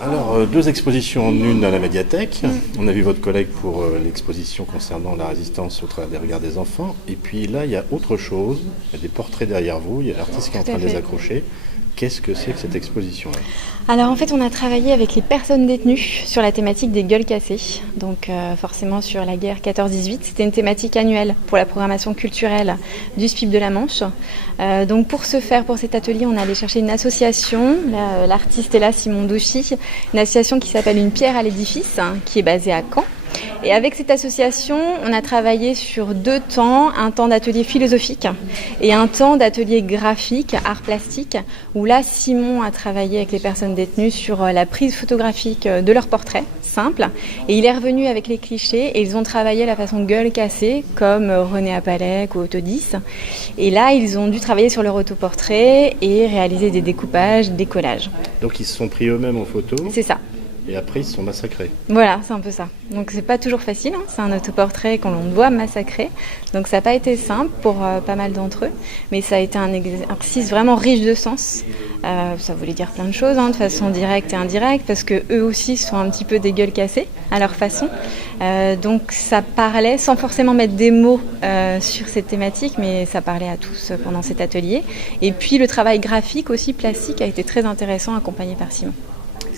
Alors, deux expositions en une à la médiathèque. On a vu votre collègue pour l'exposition concernant la résistance au travers des regards des enfants. Et puis là, il y a autre chose. Il y a des portraits derrière vous. Il y a l'artiste qui est en train de les accrocher. Qu'est-ce que c'est que cette exposition-là ? Alors en fait, on a travaillé avec les personnes détenues sur la thématique des gueules cassées. Donc forcément sur la guerre 14-18. C'était une thématique annuelle pour la programmation culturelle du SPIP de la Manche. Donc pour ce faire, pour cet atelier, on est allé chercher une association. Là, l'artiste est là, Simon Douchy. Une association qui s'appelle Une pierre à l'édifice, qui est basée à Caen. Et avec cette association, on a travaillé sur 2 temps, un temps d'atelier philosophique et un temps d'atelier graphique, art plastique, où là, Simon a travaillé avec les personnes détenues sur la prise photographique de leurs portraits, simple, et il est revenu avec les clichés et ils ont travaillé la façon gueule cassée, comme René Apalec ou Autodis. Et là, ils ont dû travailler sur leur autoportrait et réaliser des découpages, des collages. Donc ils se sont pris eux-mêmes en photo. C'est ça. Et après, ils se sont massacrés. Voilà, c'est un peu ça. Donc c'est pas toujours facile, hein. C'est un autoportrait qu'on doit massacrer. Donc ça n'a pas été simple pour pas mal d'entre eux, mais ça a été un exercice vraiment riche de sens. Ça voulait dire plein de choses, hein, de façon directe et indirecte, parce que eux aussi sont un petit peu des gueules cassées à leur façon. Donc ça parlait, sans forcément mettre des mots sur cette thématique, mais ça parlait à tous pendant cet atelier. Et puis le travail graphique aussi, plastique, a été très intéressant, accompagné par Simon.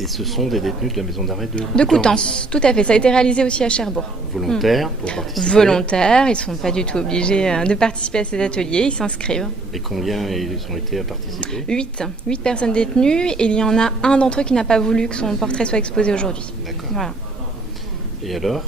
Et ce sont des détenus de la maison d'arrêt de Coutances. Tout à fait. Ça a été réalisé aussi à Cherbourg. Volontaires pour participer. Volontaires, ils ne sont pas du tout obligés de participer à ces ateliers, ils s'inscrivent. Et combien ils ont été à participer ? 8 personnes détenues, et il y en a un d'entre eux qui n'a pas voulu que son portrait soit exposé aujourd'hui. D'accord. Voilà. Et alors,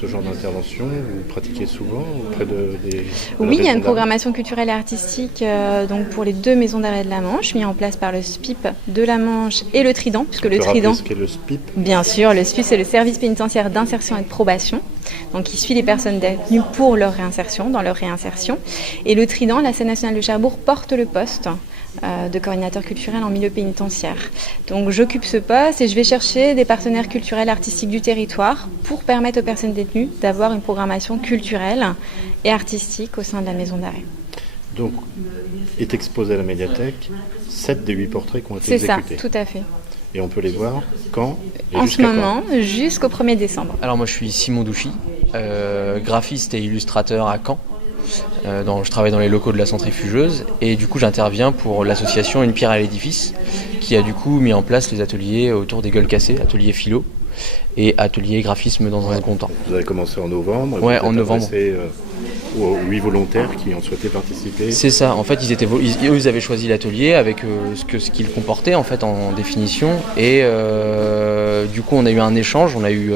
ce genre d'intervention, vous pratiquez souvent auprès des... Oui, il y a une programmation culturelle et artistique donc pour les 2 maisons d'arrêt de la Manche, mis en place par le SPIP de la Manche et le Trident. Puisque le Trident, ce qu'est le SPIP ? Bien sûr, le SPIP, c'est le service pénitentiaire d'insertion et de probation. Donc, il suit les personnes détenues pour leur réinsertion, dans leur réinsertion. Et le Trident, la scène nationale de Cherbourg, porte le poste de coordinateur culturel en milieu pénitentiaire. Donc j'occupe ce poste et je vais chercher des partenaires culturels artistiques du territoire pour permettre aux personnes détenues d'avoir une programmation culturelle et artistique au sein de la maison d'arrêt. Donc est exposé à la médiathèque 7 des 8 portraits qui ont été exécutés. C'est ça, tout à fait. Et on peut les voir quand et en ce moment, jusqu'au 1er décembre. Alors moi je suis Simon Douchy, graphiste et illustrateur à Caen. Je travaille dans les locaux de la centrifugeuse et du coup j'interviens pour l'association Une pierre à l'édifice qui a du coup mis en place les ateliers autour des gueules cassées, atelier philo et atelier graphisme dans un second temps. Vous avez commencé en novembre. Ouais, en novembre. Aux 8 volontaires qui ont souhaité participer. C'est ça, en fait ils avaient choisi l'atelier avec ce qu'il comportait en fait en définition et du coup on a eu un échange, on a eu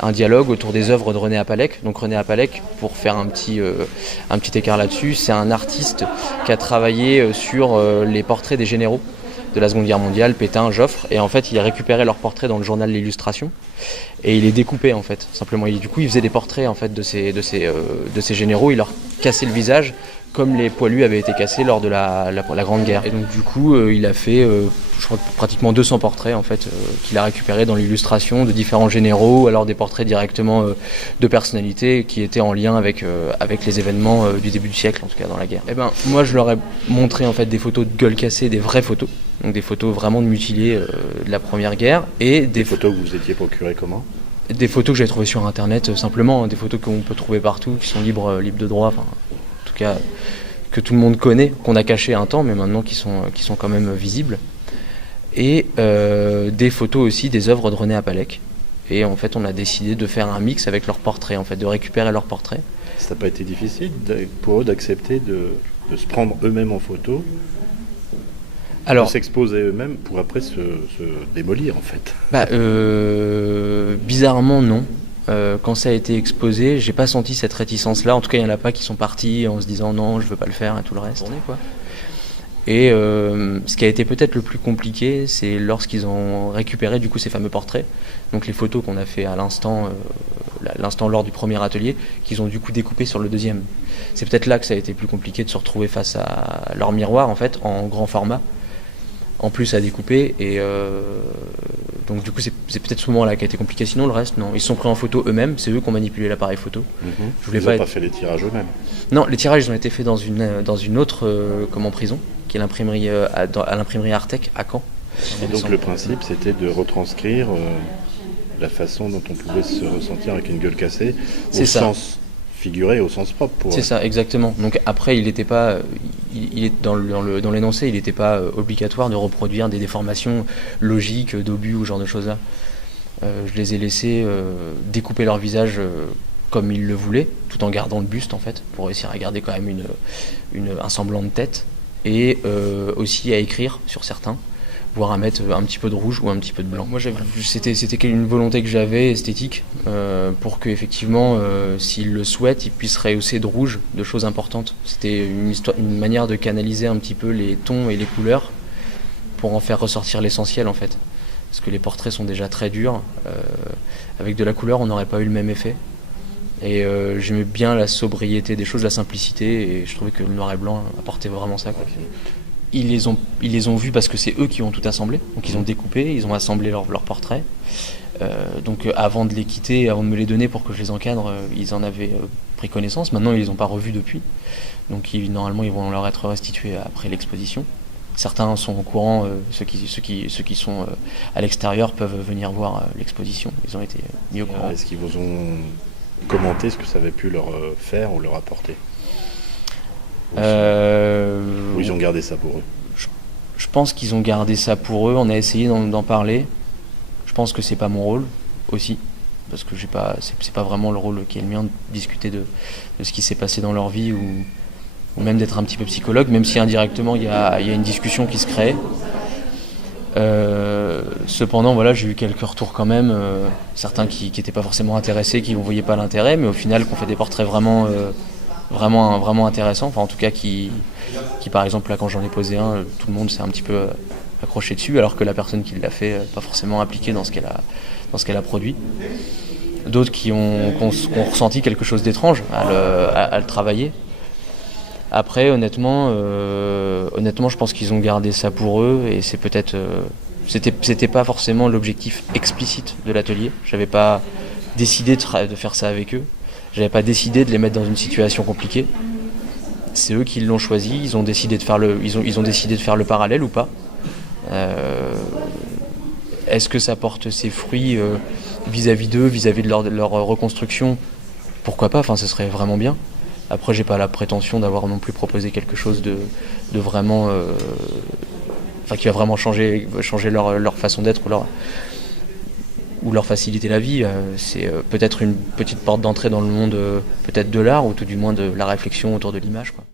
un dialogue autour des œuvres de René Apalec. Donc René Apalec, pour faire un petit écart là-dessus, c'est un artiste qui a travaillé sur les portraits des généraux de la Seconde Guerre mondiale, Pétain, Joffre, et en fait il a récupéré leurs portraits dans le journal L'Illustration et il les découpait en fait, simplement. Du coup il faisait des portraits en fait de ces généraux, il leur cassait le visage comme les poilus avaient été cassés lors de la Grande Guerre. Et donc du coup il a fait je crois pratiquement 200 portraits en fait qu'il a récupérés dans l'illustration de différents généraux, alors des portraits directement de personnalités qui étaient en lien avec les événements du début du siècle, en tout cas dans la guerre. Et ben moi je leur ai montré en fait des photos de gueules cassées, des vraies photos, donc des photos vraiment de mutilés de la Première Guerre, et des photos que vous étiez procurées comment ? Des photos que j'ai trouvées sur internet simplement, des photos qu'on peut trouver partout, qui sont libres de droit, enfin en tout cas que tout le monde connaît, qu'on a cachées un temps mais maintenant qui sont quand même visibles. Et des photos aussi des œuvres de René Apalec. Et en fait, on a décidé de faire un mix avec leurs portraits, en fait, de récupérer leurs portraits. Ça n'a pas été difficile pour eux d'accepter de se prendre eux-mêmes en photo, de s'exposer eux-mêmes pour après se démolir, en fait. Bizarrement, non. Quand ça a été exposé, j'ai pas senti cette réticence-là. En tout cas, il y en a pas qui sont partis en se disant non, je veux pas le faire et tout le reste. Et ce qui a été peut-être le plus compliqué, c'est lorsqu'ils ont récupéré du coup ces fameux portraits, donc les photos qu'on a fait à l'instant lors du premier atelier, qu'ils ont du coup découpé sur le deuxième. C'est peut-être là que ça a été plus compliqué de se retrouver face à leur miroir en fait, en grand format, en plus à découper, et donc du coup c'est peut-être ce moment-là qui a été compliqué. Sinon le reste, non, ils se sont pris en photo eux-mêmes, c'est eux qui ont manipulé l'appareil photo. Ils n'ont pas fait les tirages eux-mêmes. Non, les tirages ils ont été faits dans une autre prison, qui est l'imprimerie à l'imprimerie Artec à Caen. Et donc le principe, c'était de retranscrire la façon dont on pouvait se ressentir avec une gueule cassée, au sens figuré, au sens propre. C'est ça, exactement. Donc après, il n'était pas, dans l'énoncé, il n'était pas obligatoire de reproduire des déformations logiques d'obus ou ce genre de choses-là. Je les ai laissés découper leur visage comme ils le voulaient, tout en gardant le buste en fait, pour réussir à garder quand même un semblant de tête, et aussi à écrire sur certains, voire à mettre un petit peu de rouge ou un petit peu de blanc. Moi, c'était une volonté que j'avais esthétique pour que effectivement, s'ils le souhaitent, ils puissent rehausser de rouge de choses importantes. C'était une manière de canaliser un petit peu les tons et les couleurs pour en faire ressortir l'essentiel en fait. Parce que les portraits sont déjà très durs. Avec de la couleur, on n'aurait pas eu le même effet. Et j'aimais bien la sobriété des choses, la simplicité, et je trouvais que le noir et blanc apportait vraiment ça, quoi. Ils les ont vus parce que c'est eux qui ont tout assemblé, donc ils ont découpé, ils ont assemblé leurs portraits. Donc avant de les quitter, avant de me les donner pour que je les encadre, ils en avaient pris connaissance. Maintenant, ils les ont pas revus depuis, donc normalement ils vont leur être restitués après l'exposition. Certains sont au courant, ceux qui sont à l'extérieur peuvent venir voir l'exposition. Ils ont été mis au courant. Est-ce qu'ils vous ont commenté ce que ça avait pu leur faire ou leur apporter ? Ou ils ont gardé ça pour eux ? Je pense qu'ils ont gardé ça pour eux. On a essayé d'en parler. Je pense que c'est pas mon rôle aussi, parce que c'est pas vraiment le rôle qui est le mien de discuter de ce qui s'est passé dans leur vie ou même d'être un petit peu psychologue, même si indirectement il y a une discussion qui se crée. Cependant, voilà, j'ai eu quelques retours quand même, certains qui n'étaient pas forcément intéressés, qui ne voyaient pas l'intérêt, mais au final, qu'on fait des portraits vraiment intéressants. Enfin, en tout cas, qui par exemple, là, quand j'en ai posé un, tout le monde s'est un petit peu accroché dessus, alors que la personne qui l'a fait, pas forcément impliquée dans ce qu'elle a produit. D'autres qui ont ressenti quelque chose d'étrange à le travailler. Après, honnêtement, je pense qu'ils ont gardé ça pour eux, et c'est peut-être, c'était pas forcément l'objectif explicite de l'atelier. J'avais pas décidé de faire ça avec eux. J'avais pas décidé de les mettre dans une situation compliquée. C'est eux qui l'ont choisi. Ils ont décidé de faire le parallèle ou pas. Est-ce que ça porte ses fruits vis-à-vis d'eux, vis-à-vis de leur reconstruction ? Pourquoi pas ? Enfin, ce serait vraiment bien. Après, j'ai pas la prétention d'avoir non plus proposé quelque chose de vraiment, qui va vraiment changer leur façon d'être ou leur faciliter la vie. C'est peut-être une petite porte d'entrée dans le monde, peut-être de l'art, ou tout du moins de la réflexion autour de l'image, quoi.